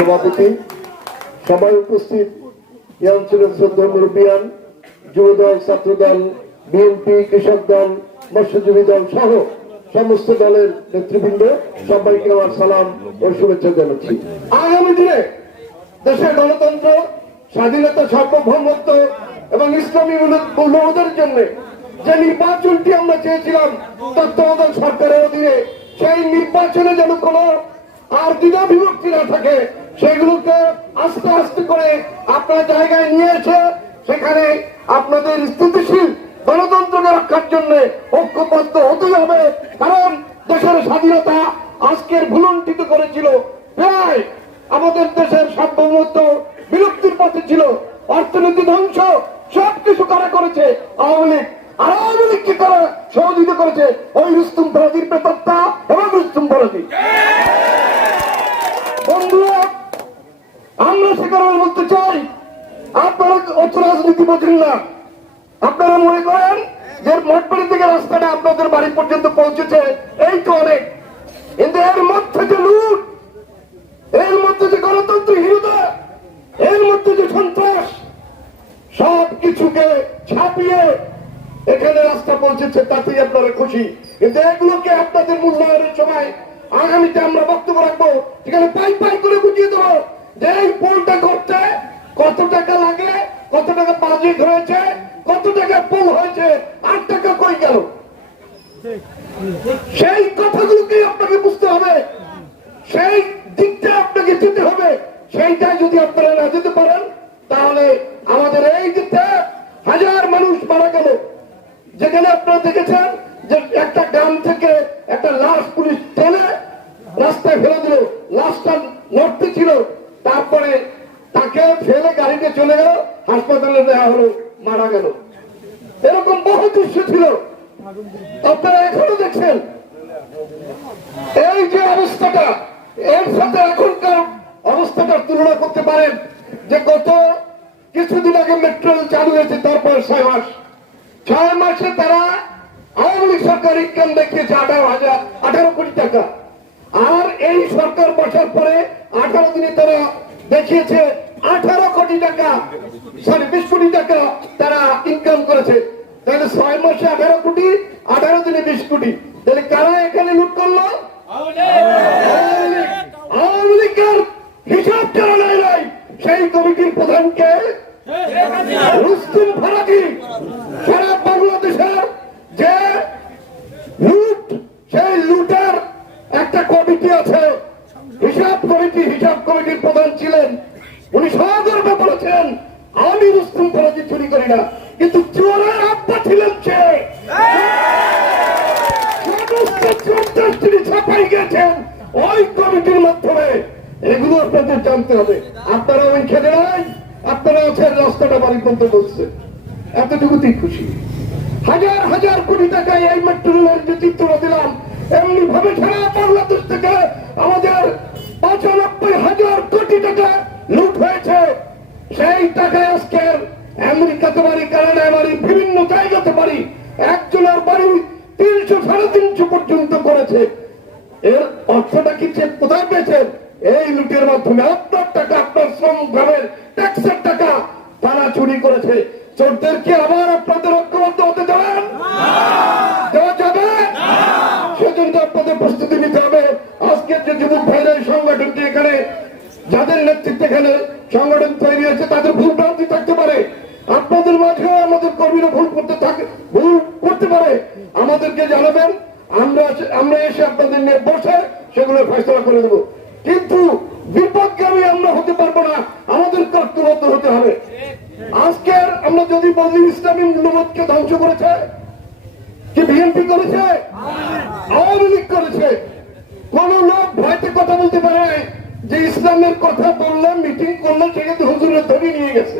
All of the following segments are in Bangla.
সভাপতি, সবাই উপস্থিত। এ অঞ্চলের শ্রদ্ধা মুরব্বিয়ান, যুবদল, ছাত্রদল, বিএনপি, কৃষক দল, মৎস্যজীবী দল সহ সমস্ত দলের নেতৃবৃন্দ, সবাইকে আমার সালাম ও শুভেচ্ছা জানাচ্ছি। আগামী দিনে দেশের গণতন্ত্র, স্বাধীনতা, সার্বভৌমত্ব এবং ইসলামী মূল্যবোধের জন্য যে নির্বাচনটি আমরা চেয়েছিলাম তত্ত্বাবধান সরকারের অধীনে, সেই নির্বাচনে যেন কোনো আর দ্বিধা বিভক্তি না থাকে সেগুলোকে আস্তে আস্তে করে আপনার জায়গায় নিয়ে এসে সেখানে আপনাদের স্থিতিশীল গণতন্ত্রকে রক্ষার জন্য ঐক্যবদ্ধ হতেই হবে। কারণ দেশের স্বাধীনতা আজকের ভুলন্টিত করেছিল। প্রায় আমাদের দেশের সার্বভৌমত্ব বিলুপ্তির পথে ছিল। অর্থনীতি ধ্বংস, সবকিছু কারা করেছে? আওয়ামী লীগ। আর আওয়ামী লীগকে কারা সহযোগিতা করেছে? ওই রুস্তুম ফরাজির প্রেতাত্মা এবং রুস্তুম ফরাজি। সে বলতে চাই। আপনারা অত রাজনীতি বোঝেন না। আপনারা মনে করেন যে মঠবাড়ি থেকে রাস্তাটা আপনাদের বাড়ি পর্যন্ত পৌঁছেছে, এই তো অনেক। কিন্তু এর মধ্যে যে লুট, এর মধ্যে যে গণতন্ত্র হীনতা, এর মধ্যে যে সন্ত্রাস, সব কিছুকে ছাপিয়ে এখানে রাস্তা পৌঁছেছে, তাতেই আপনারা খুশি। কিন্তু এগুলোকে আপনাদের মূল্যায়নের সময় আগামীতে আমরা বক্তব্য রাখব। সেখানে পাই পাই এই পোলটা করতে কত টাকা লাগে? কত টাকা বাজেট হয়েছে? কত টাকা পোল হয়েছে? আট টাকা কই গেল? সেই কথাগুলোকে আপনাকে বুঝতে হবে? সেই দিকটা আপনাকে যেতে হবে। সেইটা যদি আপনারা না যেতে পারেন, তাহলে আমাদের এই দিকটা হাজার মানুষ মারা গেল। যেখানে আপনারা দেখেছেন যে একটা গ্রাম থেকে একটা লাশ পুলিশ টেনে রাস্তায় ফেলে দিল। লাশটা নড়তে ছিল। তারপরে তাকে ফেলে গাড়িতে চলে গেল, হাসপাতালে দেওয়া হলো, মারা গেল। এরকম বহু দৃশ্য ছিল। আপনারা এখনও দেখছেন? এই যে অবস্থাটা, এর সাথে এখনকার অবস্থাটার তুলনা করতে পারেন যে গত কিছুদিন আগে মেট্রো চালু হয়েছে, তারপর ছয় মাস। ছয় মাসে তারা আওয়ামী লীগ সরকার ইনকাম দেখিয়েছে আঠারো হাজার, আঠারো কোটি টাকা। আর এই সরকার বসার পরে আঠারো দিনে তারা দেখিয়েছে, আঠারো কোটি টাকা সরি বিশ কোটি টাকা তারা ইনকাম করেছে। তাহলে ছয় মাসে আঠারো কোটি, আঠারো দিনে বিশ কোটি। তাহলে কারা এখানে লুট করল আওয়ামী লীগ। আওয়ামী লীগের হিসাব যারা নেয় নাই সেই কমিটির প্রধানকে রুস্তুম ফরাজি সারা বাংলাদেশের যে লুট সেই লুটের একটা কমিটি আছে হিসাব কমিটি হিসাব কমিটির প্রধান ছিলেন উনি সগর্বে বলেছেন, আমি রুস্তুম ফরাজি চুরি করি না, কিন্তু চোরের আব্বা ছিলেন সে। চোরদের তিনি ছাপাই গেছেন ওই কমিটির মাধ্যমে। এগুলো আপনাদের জানতে হবে। আপনারা ওই নাই, আপনারা রাস্তাটা বাড়ি পর্যন্ত বলছে এতটুকুতেই খুশি। হাজার হাজার কোটি টাকায় এই মেট্রো রেলের যে চিত্র দিলাম এমনি ভাবে সারা বাংলাদেশ থেকে আমাদের পঁচানব্বই হাজার কোটি টাকা লুট হয়েছে। সেই টাকায় আজকের আমেরিকাতে বাড়ি কানাডায় বাড়ি বিভিন্ন জায়গাতে বাড়ি একজনের বাড়ি তিনশো সাড়ে তিনশো পর্যন্ত করেছে। এর অর্থটা কি সে কোথায় পেয়েছেন এই লুটের মাধ্যমে আপনার টাকা আপনার শ্রম গ্রামের ট্যাক্সের টাকা তারা চুরি করেছে। চোরদেরকে আবার আপনাদের ঐক্যবদ্ধ হতে দেবেন? দেওয়া যাবে? সেজন্য আপনাদের প্রস্তুতি নিতে হবে। আজকের যে যুবক ভাইরা সংগঠনটি এখানে যাদের নেতৃত্বে এখানে সংগঠন তৈরি হয়েছে তাদের ভুল ভ্রান্তি থাকতে পারে। আপনাদের মাঝে আমাদের কর্মীরা ভুল করতে থাকে ভুল করতে পারে। আমাদেরকে জানাবেন আমরা আমরা এসে আপনাদের নিয়ে বসে সেগুলো ফেসলা করে দেবো। কিন্তু বিপদগামী আমরা হতে পারব না আমাদের কর্তব্য হতে হবে। আজকের আমরা যদি বলি ইসলামী মূল্যবোধকে ধ্বংস করেছে কি বিএনপি করেছে? আওয়ামী লীগ করেছে। কোন লোক ভয়তে কথা বলতে পারে যে ইসলামের কথা বললে মিটিং করলে সেক্ষেত্রে হুজুরের ধরে নিয়ে গেছে।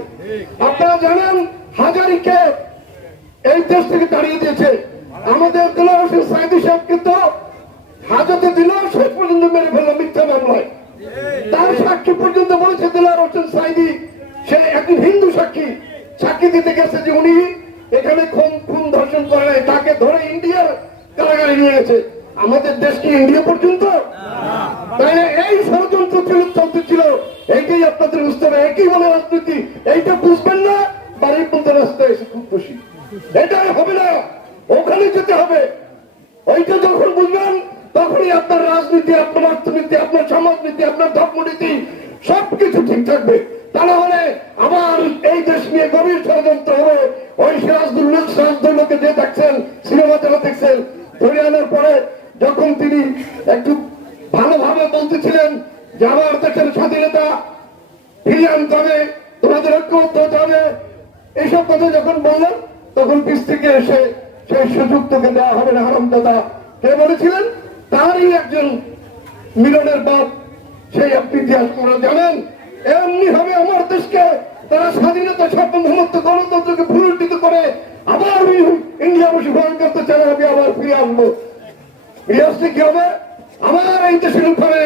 আপনারা জানেন, হাজারিকে এই দেশ থেকে তাড়িয়ে দিয়েছে। আমাদের হাজতে দিল, শেষ পর্যন্ত মেরে ফেলল মিথ্যা মামলায়। তার সাক্ষী পর্যন্ত বলেছে দিলার হোসেন সাইদি সে একজন হিন্দু সাক্ষী। সাক্ষী দিতে গেছে যে উনি এখানে খুন খুন ধর্ষণ করে তাকে ধরে ইন্ডিয়ার কারাগারে নিয়ে গেছে। আমাদের দেশ কি ইন্ডিয়া পর্যন্ত? তাহলে এই ষড়যন্ত্র ছিল চলতে ছিল এইটাই আপনাদের বুঝতে হবে একই বলে রাজনীতি এইটা বুঝবেন না বাড়ির মধ্যে রাস্তায় এসে খুব খুশি। এটাই হবে না ওখানে যেতে হবে। ওইটা যখন বুঝবেন তখনই আপনার রাজনীতি আপনার অর্থনীতি আপনার সমাজনীতি আপনার ধর্মনীতি সবকিছু ঠিক থাকবে। তা না হলে আবার এই দেশ নিয়ে গভীর ষড়যন্ত্র হবে। ওই সিরাজদুল্লোক সিরাজদুল্লোকে যে দেখছেন সিনেমা যারা দেখছেন ধরে আনার পরে যখন তিনি একটু ভালোভাবে বলতেছিলেন যে আমার দেশের স্বাধীনতা ফিরিয়ে আনতে হবে, তোমাদের ঐক্যবদ্ধ হতে হবে এইসব কথা যখন বললেন, তখন পিস থেকে এসে সেই সুযোগ তোকে দেওয়া হবে না হারাম দাদা কে বলেছিলেন? তারই একজন মিলনের বাপ, সেই আপনি ইতিহাস করে জানেন। এমনি হবে আমার দেশকে তারা স্বাধীনতা সার্বভৌমত্ব গণতন্ত্রকে পুনর্জিত করে আবার ইন্ডিয়া বসে ভয় করতে চাই আমি আবার ফিরে আসব। আসলে কি হবে আমার এই দেশের উপরে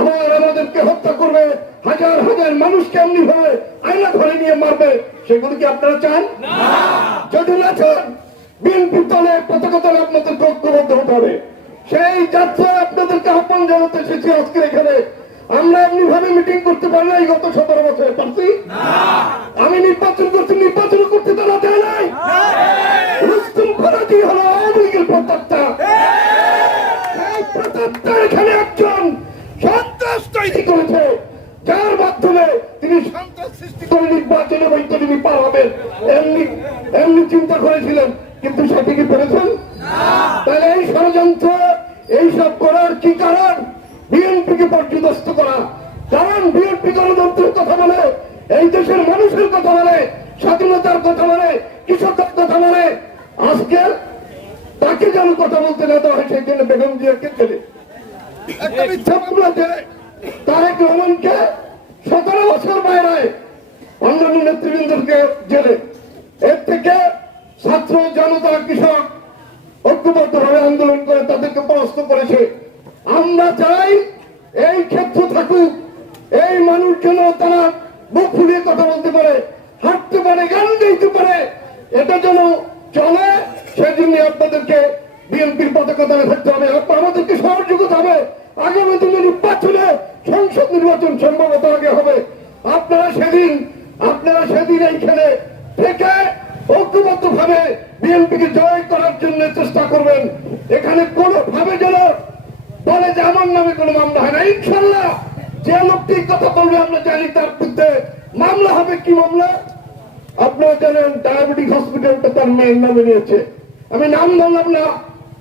আমার আমাদেরকে হত্যা করবে হাজার হাজার মানুষকে এমনি ভাবে আয়না ঘরে নিয়ে মারবে। সেগুলো কি আপনারা চান? যদি না চান বিএনপি তলে পতাকা তলে আপনাদের ঐক্যবদ্ধ হতে হবে। সেই যাত্রায় আপনাদেরকে আহ্বান জানাতে এসেছি আজকে এখানে। আমরা এমনি ভাবে মিটিং করতে পারি নাই গত সতেরো বছরে পারছি? আমি নির্বাচন করছি নির্বাচন করতে তারা দেয় নাই রুস্তুম ফরাজি হলো আওয়ামী লীগের প্রতাপটা সেই প্রতাপটা এখানে একজন সন্ত্রাস তৈরি করেছে যার মাধ্যমে তিনি সন্ত্রাস সৃষ্টি করে নির্বাচনে বৈধ তিনি পার হবেন। এমনি এমনি চিন্তা করেছিলেন কিন্তু সেটি কি পেরেছেন? তাহলে এই ষড়যন্ত্র এইসব করার কি কারণ? বিএনপিকে পর্যদস্ত করা। কারণ বিএনপি গণতন্ত্রের কথা বলে এই দেশের মানুষের কথা বলে স্বাধীনতার কথা বলে কৃষকের কথা বলে। আজকে তাকে যেন কথা বলতে না দেওয়া হয় সেই জন্য বেগম জিয়াকে ছেলে একটা মিথ্যা মামলা দেয় তারেক রহমানকে সতেরো বছর বাইরে অন্যান্য নেতৃবৃন্দকে জেলে। এর থেকে ছাত্র জনতা কৃষক ঐক্যবদ্ধভাবে আন্দোলন করে তাদেরকে পরাস্ত করেছে। আমরা চাই এই ক্ষেত্র থাকুক, এই মানুষ যেন তারা মুখ ফুলিয়ে কথা বলতে পারে, হাঁটতে পারে, গান গাইতে পারে, এটা যেন চলে সেজন্য আপনাদেরকে বিএনপির পতাকা ধরে থাকতে হবে। আমাদেরকে সহযোগিতা হবে। আগামী দিনে নির্বাচনে সংসদ নির্বাচন সম্ভবত আগে হবে, আপনারা সেদিন আপনারা সেদিন এইখানে থেকে ঐক্যবদ্ধ ভাবে বিএনপিকে জয় করার জন্য চেষ্টা করবেন। এখানে কোন ভাবে যেন বলে যে আমার নামে কোনো মামলা হয় না। ইনশাল্লাহ যে লোকটি কথা বলবে, আমরা জানি তার বিরুদ্ধে মামলা হবে। কি মামলা? আপনারা জানেন, ডায়াবেটিক হসপিটালটা তার মেয়ের নামে নিয়েছে। আমি নাম বললাম না,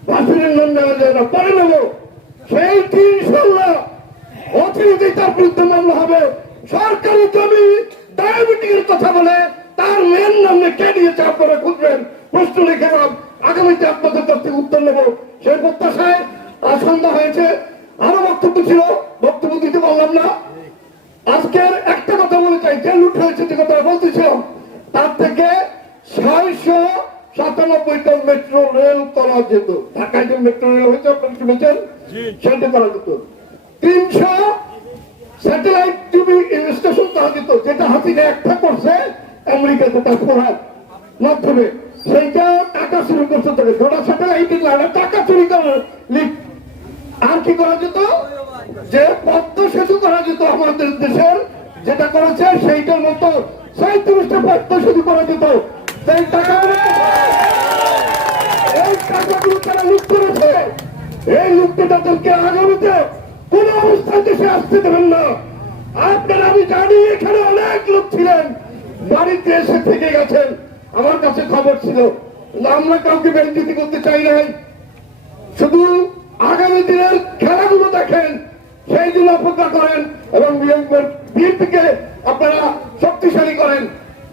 ভাসুরের নাম নেওয়া যায় না, পরে নেব। সেই দিন ইনশাল্লাহ অচিরেই তার বিরুদ্ধে মামলা হবে। সরকারি জমি ডায়াবেটিকের কথা বলে তার মেয়ের নামে কে দিয়েছে আপনারা খুঁজবেন? প্রশ্ন লিখে নাম আগামীতে আপনাদের কাছ থেকে উত্তর নেব। সেই প্রত্যাশায় আজ সন্ধ্যা হয়েছে। আরও বক্তব্য ছিল, বক্তব্য দিতে পারলাম না। আজকের একটা কথা বলে চাই। যে লুট হয়েছে যে কথা বলতেছিলাম, তার থেকে ছয়শো সাতানব্বইটা মেট্রো রেল করা যেত। ঢাকায় যে মেট্রো রেল হয়েছে, আপনারা শুনেছেন? সেটা করা যেত তিনশো স্যাটেলাইট টিভি স্টেশন করা যেত যেটা হাতিনে একটা করছে আমেরিকাতে তার পড়ার মাধ্যমে। সেইটা টাকা শুরু করছে তাকে। গোটা স্যাটেলাইট টাকা চুরি করার লিক। আর কি করা যেত? যে পদ্ম সেতু করা যেত আমাদের দেশের, যেটা করেছে সেইটার মতো সাঁত্রিশটা পদ্ম সেতু করা যেত। সেই টাকা এই টাকাগুলো তারা লুট করেছে। এই তাদেরকে আগামীতে কোন অবস্থায় দেশে আসতে দেবেন না। আপনারা, আমি জানি এখানে অনেক লোক ছিলেন, বাড়িতে এসে থেকে গেছেন। আমার কাছে খবর ছিল, আমরা কাউকে বেঞ্জিতি করতে চাই নাই। শুধু আগামী দিনের খেলাগুলো দেখেন, সেই দিন অপেক্ষা করেন এবং বিএনপিকে আপনারা শক্তিশালী করেন।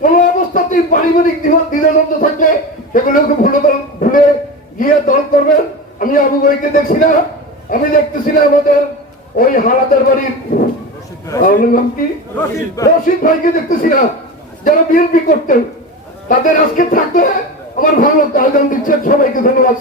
কোন অবস্থাতেই পারিবারিক দ্বিধাদ্বন্দ্ব থাকলে সেগুলোকে ভুলে ভুলে গিয়ে দল করবেন। আমি আবু বইকে দেখছি না আমি দেখতেছি না আমাদের ওই হারাদার বাড়ির নাম কি? রশিদ ভাইকে দেখতেছি না যারা বিএনপি করতেন। তাদের আজকে থাকতে আমার ভালো আয়োজন দিচ্ছেন সবাইকে ধন্যবাদ